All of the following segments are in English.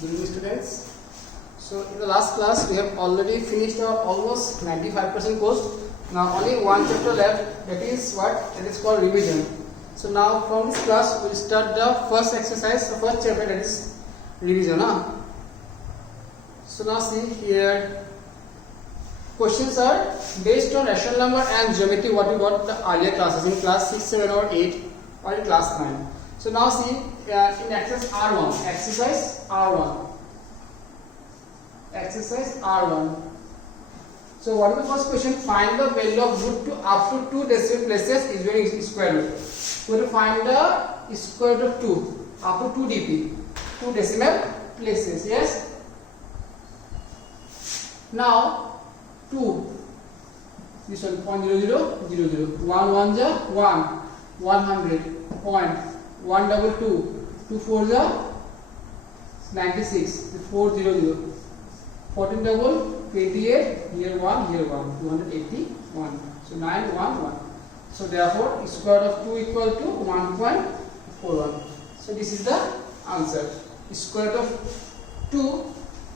Good students. So in the last class we have already finished our almost 95% course. Now only one chapter left, that is what? That is called revision. So now from this class we will start the first exercise, the first chapter, that is revision. So now see here, questions are based on rational number and geometry what we got the earlier classes in class 6, 7 or 8 or in class 9. So now see in exercise R1, exercise R1. So what is the first question? Find the value of root 2 up to 2 decimal places is very square root. We will find the square root of 2 up to 2 dp, 2 decimal places. Yes. Now 2. This one 0.0000. 1 1 ja 1. 100. Point. 1 double 2. 2 4 ja 96. 400. 14 double 28. Here 1. Here 1. 281. So 9 1 1. So therefore square root of 2 equal to 1.41. So this is the answer. Square root of 2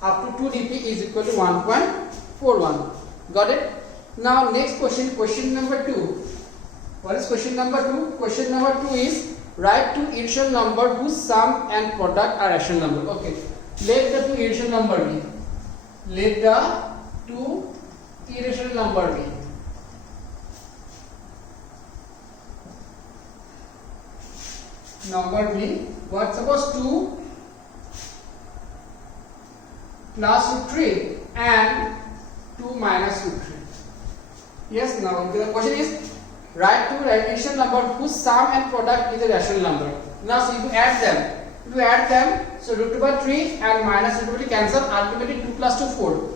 up to 2 dp is equal to 1.41. Got it? Now next question, question number 2. What is question number 2? Question number 2 is write two irrational number whose sum and product are rational number. Okay. Let the two irrational number be. Let the two irrational number be. Number B. What? Suppose 2 plus root 3 and 2 minus root 3. Yes. Now the question is write two rational number whose sum and product is a rational number. Now so if you add them, so root over 3 and minus root over 3 cancel, ultimately 2 plus 2 4,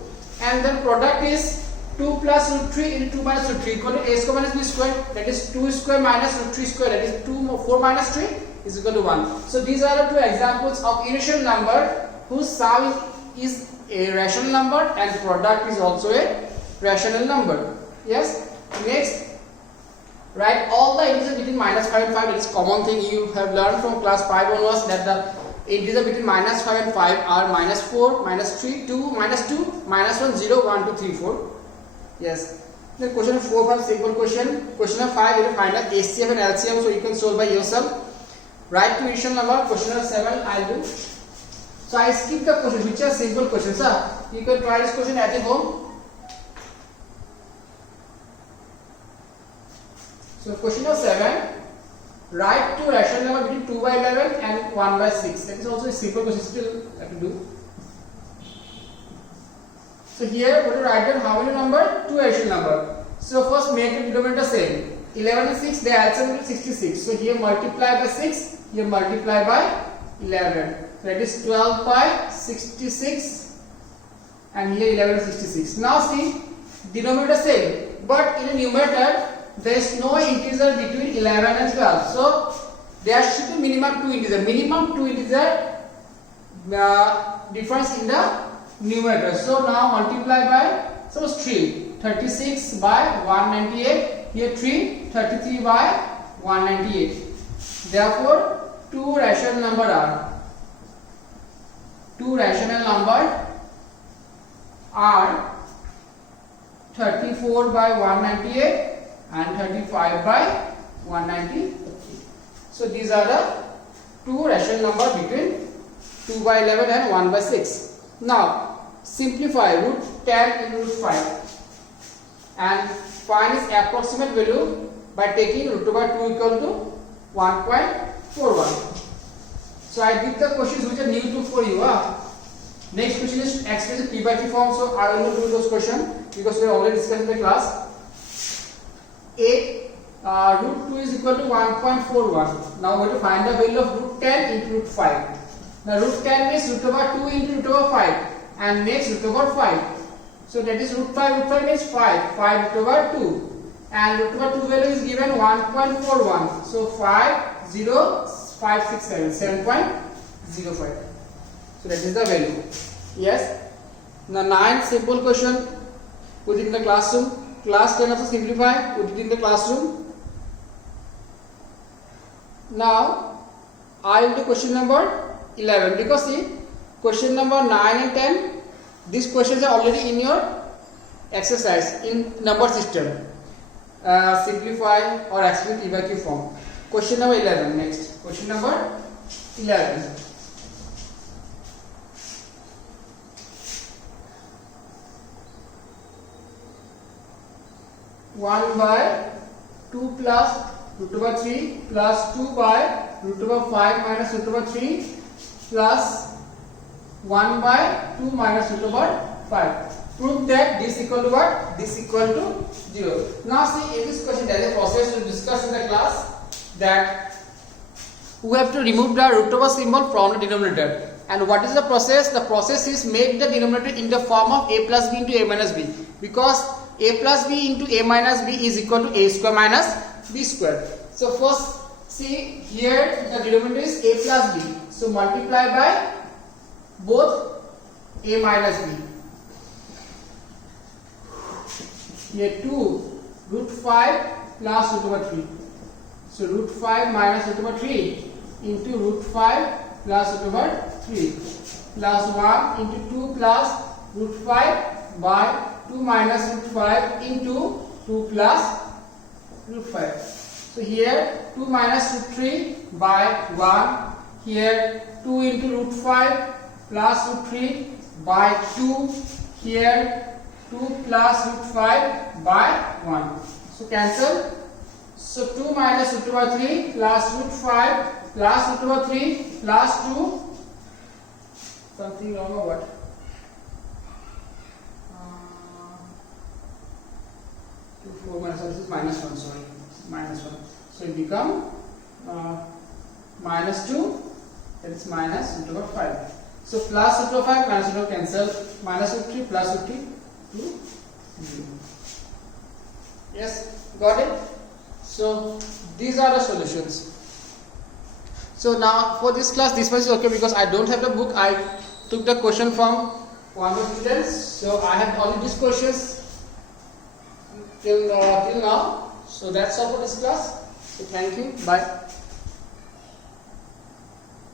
and then product is 2 plus root 3 into 2 minus root 3 equal to a square minus b square, that is 2 square minus root 3 square, that is 4 minus 3 is equal to 1. So these are the two examples of irrational number whose sum is a rational number and product is also a rational number. Yes. Next, write all the integers between minus 5 and 5. It is common thing you have learned from class 5 onwards that the integers between minus 5 and 5 are minus 4, minus 3, 2, minus 2, minus 1, 0, 1, 2, 3, 4. Yes. Then question 4 5 simple question. Question 5 you will find the HCF and LCM, so you can solve by yourself. Write two irrational number. Question 7 I will do. So I skip the questions which are simple questions. You can try this question at home. So question 7, write two rational number between 2 by 11 and 1 by 6. That is also a simple question, still have to do. So here we will write down how many number? Two rational number. So first make the denominator same. 11 and 6, they LCM will 66. So here multiply by 6, here multiply by 11. So that is 12 by 66 and here 11 and 66. Now see, denominator same, but in a numerator there is no integer between 11 and 12. So there should be minimum 2 integer. Minimum 2 integer difference in the numerator. So now multiply by suppose 3. 36 by 198. Here 3. 33 by 198. Therefore two rational number are. Two rational number are 34 by 198 and 35 by 198. So these are the two rational number between 2 by 11 and 1 by 6. Now simplify root 10 into root 5 and find its approximate value by taking root over 2 equal to 1.41. So I did the questions which are new to for you. Next question is express p by q form. So I will not do those questions because we already discussed in the class. Root 2 is equal to 1.41. Now we have to find the value of root 10 into root 5. Now root 10 means root over 2 into root over 5 and makes root over 5. So that is root 5. Root 5 means 5 root over 2 and root over 2 value is given 1.41. So 5 0 5 6 7 7.05. So that is the value. Yes. Now 9 simple question within the classroom. Class 10 also simplify within the classroom. Now I will do question number 11 because see question number 9 and 10, these questions are already in your exercise in number system. Simplify or explain evacuate form. Question number 11 next. Question number 11. One by 2 plus root over 3 plus 2 by root over 5 minus root over 3 plus 1 by 2 minus root over 5. Prove that this equal to what? This equal to 0. Now see, in this question there is a process to discuss in the class, that we have to remove the root over symbol from the denominator. And what is the process? The process is make the denominator in the form of a plus b into a minus b, because a plus b into a minus b is equal to a square minus b square. So first see, here the denominator is a plus b, so multiply by both a minus b. Here 2 root 5 plus root over 3. So root 5 minus root over 3 into root 5 plus root over 3 plus 1 into 2 plus root 5 by 2 minus root 5 into 2 plus root 5. So here 2 minus root 3 by 1. Here 2 into root 5 plus root 3 by 2. Here 2 plus root 5 by 1. So cancel. So 2 minus root over 3 plus root 5 plus root over 3 plus 2. Something wrong or what? 2 4 minus 1, this is minus 1, sorry, minus 1. So it become minus 2, that is minus root over 5. So plus root over 5 minus root over cancel, minus root 3 plus root 3 to 0. Yes, got it? So these are the solutions. So now for this class this much is okay, because I don't have the book. I took the question from one of the students, so I have only these questions till now. So that's all for this class. So thank you. Bye.